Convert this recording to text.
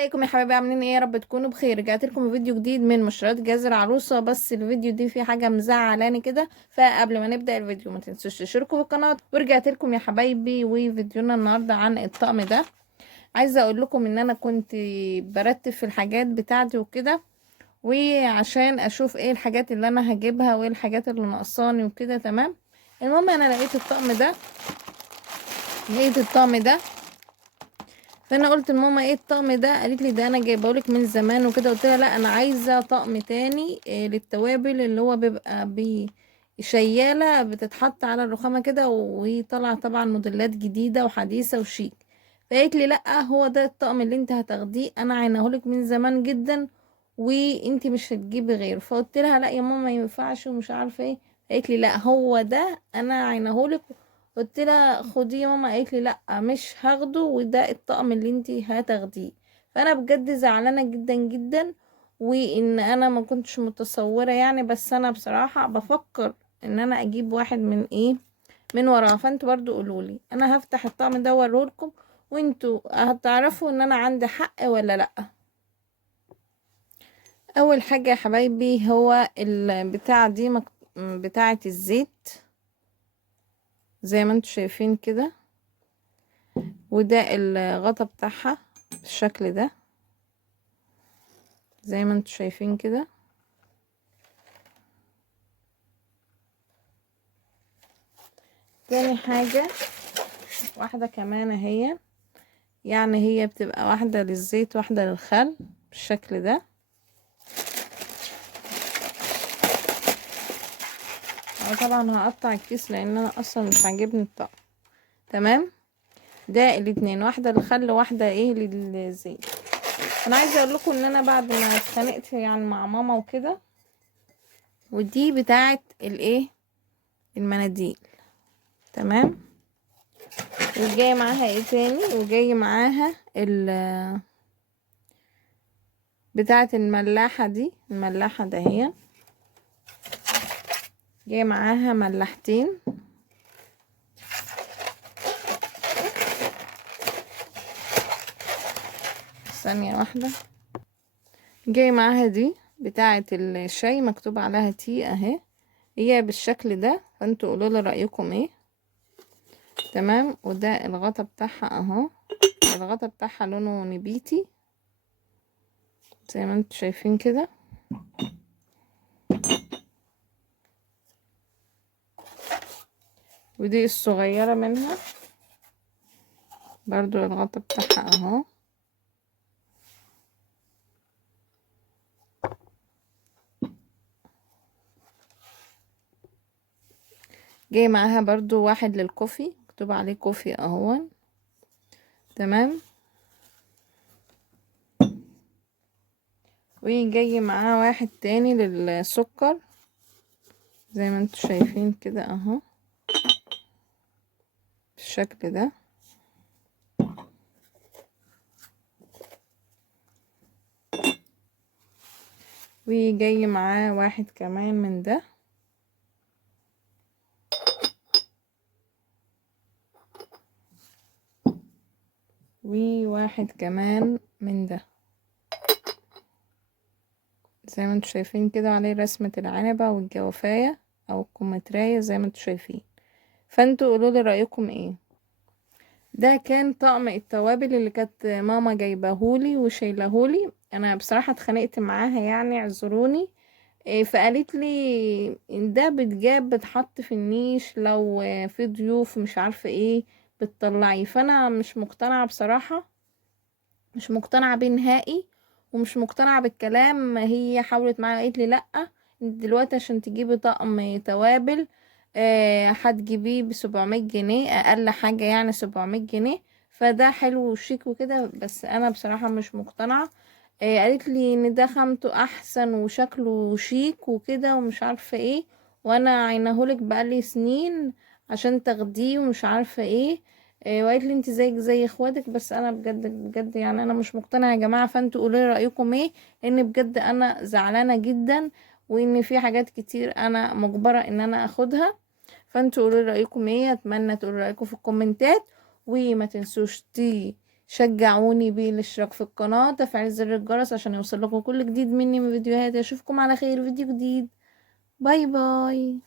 ازيكم يا حبايبي؟ عاملين ايه؟ يا رب تكونوا بخير. رجعت لكم بفيديو جديد من مشتريات جهاز العروسه، بس الفيديو دي فيه حاجه مزعلاني كده. فقبل ما نبدا الفيديو ما تنسوش تشتركوا في القناه. ورجعت لكم يا حبايبي وفيديونا النهارده عن الطقم ده. عايزه اقول لكم ان انا كنت برتب في الحاجات بتاعتي وكده، وعشان اشوف ايه الحاجات اللي انا هجيبها وايه الحاجات اللي ناقصاني وكده. تمام. المهم انا لقيت الطقم ده. فانا قلت لماما ايه الطقم ده؟ قالت لي ده انا جايبهولك من زمان وكده. قلت لها لا، انا عايزه طقم تاني للتوابل، اللي هو بيبقى بشياله بتتحط على الرخامه كده، وطلع طبعا موديلات جديده وحديثه وشيك. فقالت لي لا، هو ده الطقم اللي انت هتاخديه، انا عينهولك من زمان جدا وانت مش هتجيبي غيره. فقلت لها لا يا ماما، ما ينفعش ومش عارفه ايه. قالت لي لا، هو ده انا عينهولك. قلت لها خديه يا ماما. قالت لي لا، مش هاخده، وده الطقم اللي انتي هتاخديه. فانا بجد زعلانه جدا جدا، وان انا ما كنتش متصوره يعني، بس انا بصراحه بفكر ان انا اجيب واحد من وراها. فانتوا برضو قولولي، انا هفتح الطقم ده واوريهولكم، وانتوا هتعرفوا ان انا عندي حق ولا لا. اول حاجه يا حبايبي هو البتاع دي بتاعه الزيت، زي ما انتوا شايفين كده. وده الغطا بتاعها بالشكل ده، زي ما انتوا شايفين كده. تاني حاجة واحدة كمان اهي، يعني هي بتبقى واحدة للزيت واحدة للخل بالشكل ده. انا طبعا هقطع الكيس لان انا اصلا مش عاجبني الطقم. تمام. ده الاتنين، واحدة للخل وواحدة ايه للزيت. انا عايزة اقول لكم ان انا بعد ما اتخانقت يعني مع ماما وكده، ودي بتاعت الايه، المناديل. تمام. وجاي معاها ايه تاني؟ وجاي معاها بتاعة الملاحة دي، الملاحة دهيا جاي معاها ملاحتين. ثانية واحدة. جاي معاها دي بتاعة الشاي، مكتوب عليها تي اهي، هي بالشكل ده. فانتوا قولوا لي رأيكم ايه. تمام. وده الغطا بتاعها اهو، الغطا بتاعها لونه نبيتي زي ما انتوا شايفين كده. ودي الصغيرة منها برضو، الغطا بتاعها اهو. جاي معاها برضو واحد للكوفي، مكتوب عليه كوفي اهو. تمام. وجاي معاه واحد تاني للسكر زي ما انتوا شايفين كده اهو بالشكل ده. وجاي معاه واحد كمان من ده. وواحد كمان من ده، زي ما انتوا شايفين كده، عليه رسمة العنبة والجوافية او الكمثرية زي ما انتوا شايفين. فانتوا قولولي رأيكم ايه. ده كان طقم التوابل اللي كانت ماما جايباهولي وشايلهولي. انا بصراحة اتخانقت معاها يعني، اعذروني. فقالت لي ده بتجاب بتحط في النيش لو في ضيوف مش عارفة ايه بتطلعي. فانا مش مقتنعة بصراحة، مش مقتنعة بيه نهائي، ومش مقتنعة بالكلام. هي حاولت معايا قالت لي لأ، انت دلوقتي عشان تجيبي طقم توابل هتجيبيه ب700 جنيه اقل حاجة، يعني 700 جنيه. فده حلو وشيك وكده، بس انا بصراحة مش مقتنعة. قالت لي ان ده خامته احسن وشكله شيك وكده ومش عارفة ايه، وانا عينهولك بقالي سنين عشان تاخديه ومش عارفة ايه. وقالت لي انت زيك زي اخواتك. بس انا بجد بجد يعني انا مش مقتنعه يا جماعه. فانتوا قولوا لي رايكم ايه، لان بجد انا زعلانه جدا، وان في حاجات كتير انا مجبره ان انا اخدها. فانتوا قولوا لي رايكم ايه. اتمنى تقولوا رايكم في الكومنتات، وما تنسوش شجعوني بالاشتراك في القناة، تفعيل زر الجرس عشان يوصل لكم كل جديد مني من فيديوهات. اشوفكم على خير فيديو جديد. باي باي.